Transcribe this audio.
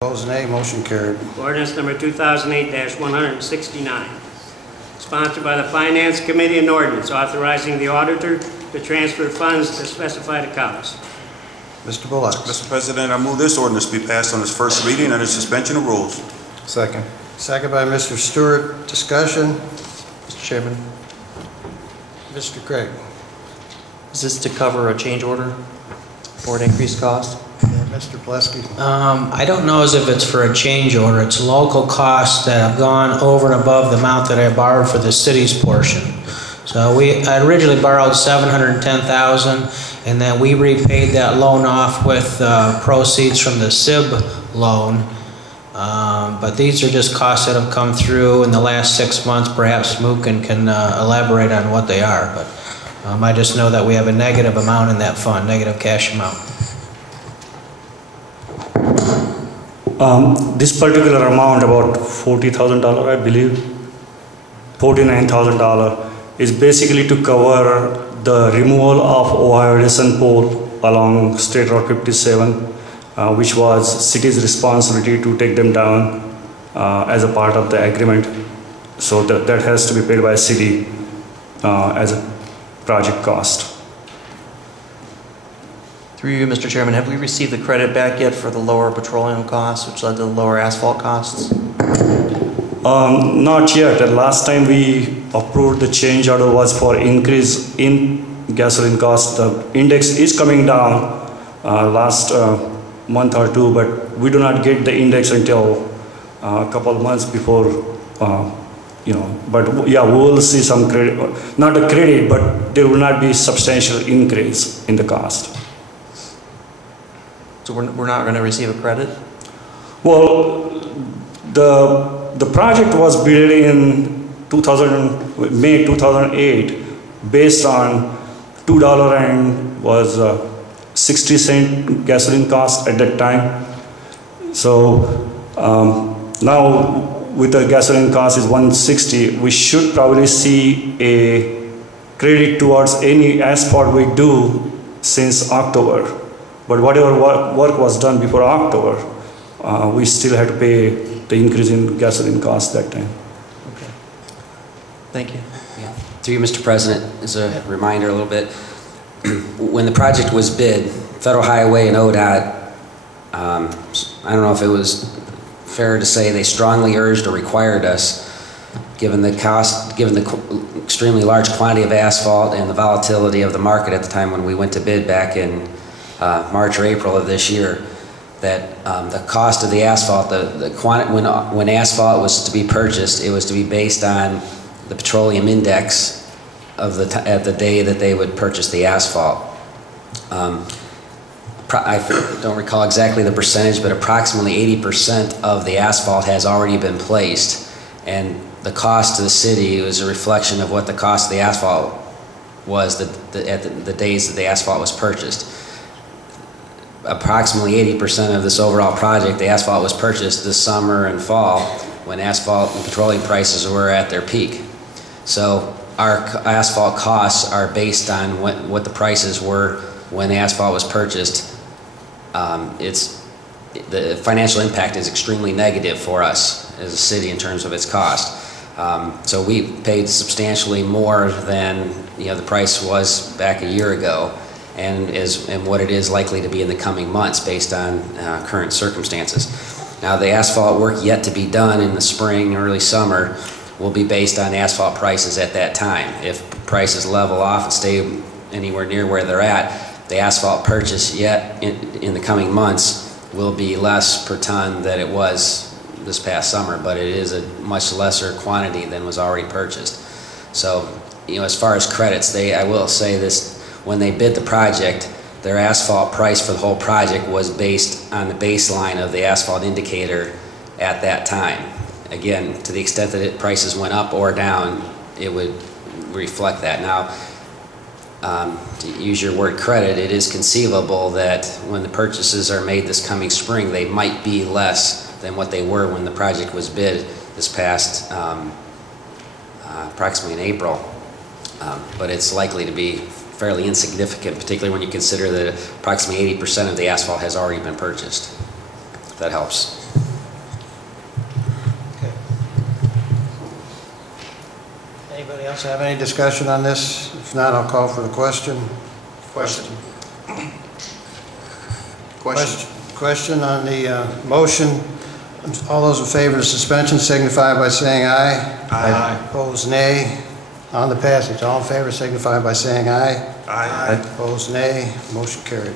Opposed, nay. Motion carried. Ordinance number 2008-169, sponsored by the Finance Committee, an ordinance authorizing the auditor to transfer funds to specified accounts. Mr. Bullock. Mr. President, I move this ordinance be passed on its first reading under suspension of rules. Second. Second by Mr. Stewart. Discussion. Mr. Chairman, Mr. Craig. is this to cover a change order for an increased cost? Mr. Plesky. I don't know as if it's for a change order. It's local costs that have gone over and above the amount that I borrowed for the city's portion. So I originally borrowed $710,000, and then we repaid that loan off with proceeds from the SIB loan. But these are just costs that have come through in the last 6 months. Perhaps Mookin can elaborate on what they are. But I just know that we have a negative amount in that fund, negative cash amount. This particular amount, about $40,000, I believe, $49,000, is basically to cover the removal of Ohio Edison pole along State Road 57, which was city's responsibility to take them down as a part of the agreement. So that has to be paid by city as a project cost. Through you, Mr. Chairman, have we received the credit back yet for the lower petroleum costs, which led to the lower asphalt costs? Not yet. The last time we approved the change order was for increase in gasoline cost. The index is coming down last month or two, but we do not get the index until a couple of months before, But yeah, we will see some credit, not a credit, but there will not be substantial increase in the cost. So we're not going to receive a credit? Well, the project was built in May 2008 based on $2 and was 60-cent gasoline cost at that time. So now with the gasoline cost is 160, we should probably see a credit towards any asphalt we do since October. But whatever work was done before October, we still had to pay the increase in gasoline cost that time. Okay. Thank you. Yeah. Through you, Mr. President, as a reminder a little bit, when the project was bid, Federal Highway and ODOT, I don't know if it was fair to say they strongly urged or required us, given the cost, given the extremely large quantity of asphalt and the volatility of the market at the time when we went to bid back in March or April of this year, that the cost of the asphalt, when asphalt was to be purchased, it was to be based on the petroleum index of at the day that they would purchase the asphalt. I don't recall exactly the percentage, but approximately 80% of the asphalt has already been placed, and the cost to the city was a reflection of what the cost of the asphalt was at the days that the asphalt was purchased. Approximately 80% of this overall project, the asphalt was purchased this summer and fall when asphalt and petroleum prices were at their peak. So our asphalt costs are based on what the prices were when the asphalt was purchased. The financial impact is extremely negative for us as a city in terms of its cost. So we paid substantially more than the price was back a year ago, and what it is likely to be in the coming months based on current circumstances. Now, the asphalt work yet to be done in the spring, early summer, will be based on asphalt prices at that time. If prices level off and stay anywhere near where they're at, the asphalt purchase yet in the coming months will be less per ton than it was this past summer, but it is a much lesser quantity than was already purchased. So, as far as credits, I will say this. When they bid the project, their asphalt price for the whole project was based on the baseline of the asphalt indicator at that time. Again, to the extent that prices went up or down, it would reflect that. Now, to use your word credit, it is conceivable that when the purchases are made this coming spring, they might be less than what they were when the project was bid this past approximately in April. But it's likely to be fairly insignificant, particularly when you consider that approximately 80% of the asphalt has already been purchased. If that helps. Anybody else have any discussion on this? If not, I'll call for the question. Question. Question on the motion. All those in favor of suspension signify by saying aye. Aye. Opposed, nay. On the passage, all in favor signify by saying aye. Aye. Opposed, nay. Motion carried.